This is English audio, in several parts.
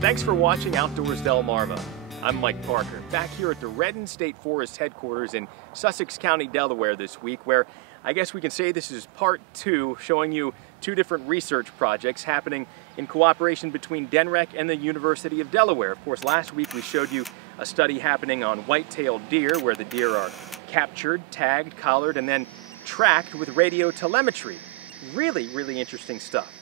Thanks for watching Outdoors Delmarva. I'm Mike Parker, back here at the Redden State Forest headquarters in Sussex County, Delaware this week, where I guess we can say this is part 2, showing you 2 different research projects happening in cooperation between DNREC and the University of Delaware. Of course, last week we showed you a study happening on white-tailed deer, where the deer are captured, tagged, collared, and then tracked with radio telemetry. Really interesting stuff.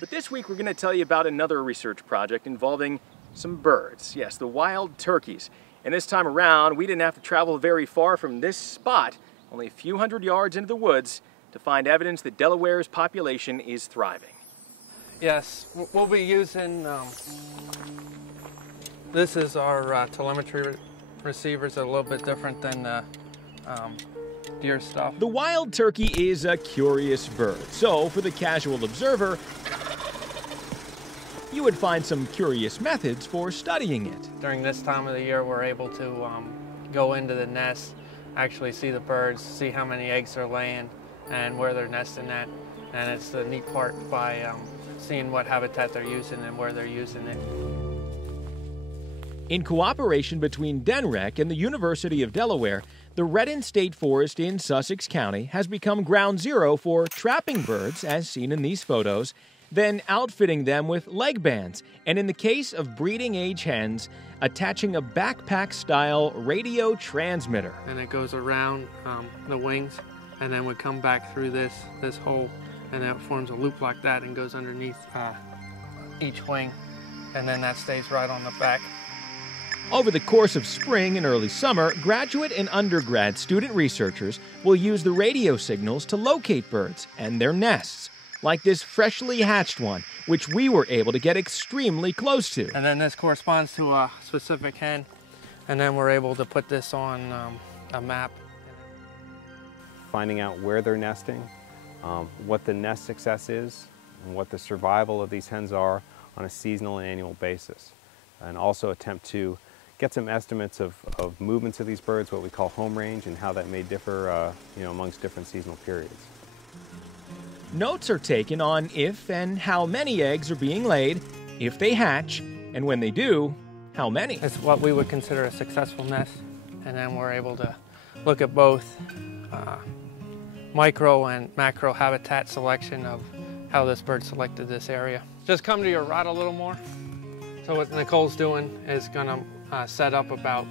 But this week we're going to tell you about another research project involving some birds. Yes, the wild turkeys. And this time around, we didn't have to travel very far from this spot, only a few hundred yards into the woods, to find evidence that Delaware's population is thriving. Yes, we'll be using, this is our telemetry receivers, a little bit different than the deer stuff. The wild turkey is a curious bird, so for the casual observer, you would find some curious methods for studying it. During this time of the year, we're able to go into the nest, actually see the birds, see how many eggs they're laying, and where they're nesting at. And it's the neat part by seeing what habitat they're using and where they're using it. In cooperation between DNREC and the University of Delaware, the Redden State Forest in Sussex County has become ground zero for trapping birds, as seen in these photos, then outfitting them with leg bands, and in the case of breeding age hens, attaching a backpack-style radio transmitter. And it goes around the wings, and then would come back through this hole, and then it forms a loop like that and goes underneath each wing, and then that stays right on the back. Over the course of spring and early summer, graduate and undergrad student researchers will use the radio signals to locate birds and their nests, like this freshly hatched one, which we were able to get extremely close to. And then this corresponds to a specific hen, and then we're able to put this on a map. Finding out where they're nesting, what the nest success is, and what the survival of these hens are on a seasonal and annual basis. And also attempt to get some estimates of movements of these birds, what we call home range, and how that may differ amongst different seasonal periods. Notes are taken on if and how many eggs are being laid, if they hatch, and when they do, how many. It's what we would consider a successful nest, and then we're able to look at both micro and macro habitat selection of how this bird selected this area. Just come to your right a little more. So what Nicole's doing is going to set up about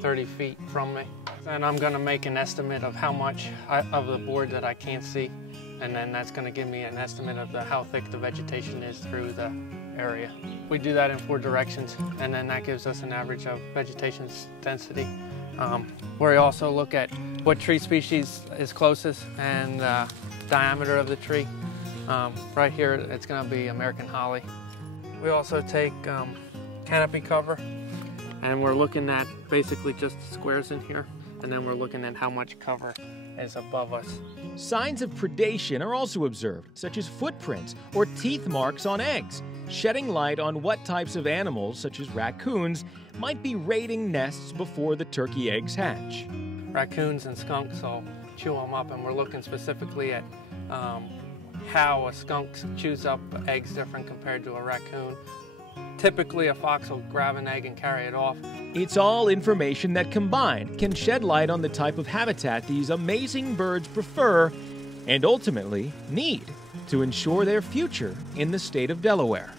30 feet from me, and I'm going to make an estimate of how much of the board that I can't see. And then that's going to give me an estimate of how thick the vegetation is through the area. We do that in 4 directions, and then that gives us an average of vegetation density. We also look at what tree species is closest and the diameter of the tree. Right here, it's going to be American holly. We also take canopy cover, and we're looking at basically just squares in here, and then we're looking at how much cover is above us. Signs of predation are also observed, such as footprints or teeth marks on eggs, shedding light on what types of animals, such as raccoons, might be raiding nests before the turkey eggs hatch. Raccoons and skunks will chew them up, and we're looking specifically at how a skunk chews up eggs different compared to a raccoon. Typically, a fox will grab an egg and carry it off. It's all information that combined can shed light on the type of habitat these amazing birds prefer and ultimately need to ensure their future in the state of Delaware.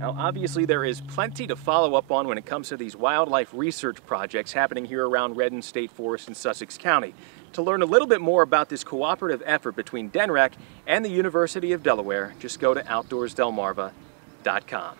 Now, obviously, there is plenty to follow up on when it comes to these wildlife research projects happening here around Redden State Forest in Sussex County. To learn a little bit more about this cooperative effort between DNREC and the University of Delaware, just go to outdoorsdelmarva.com.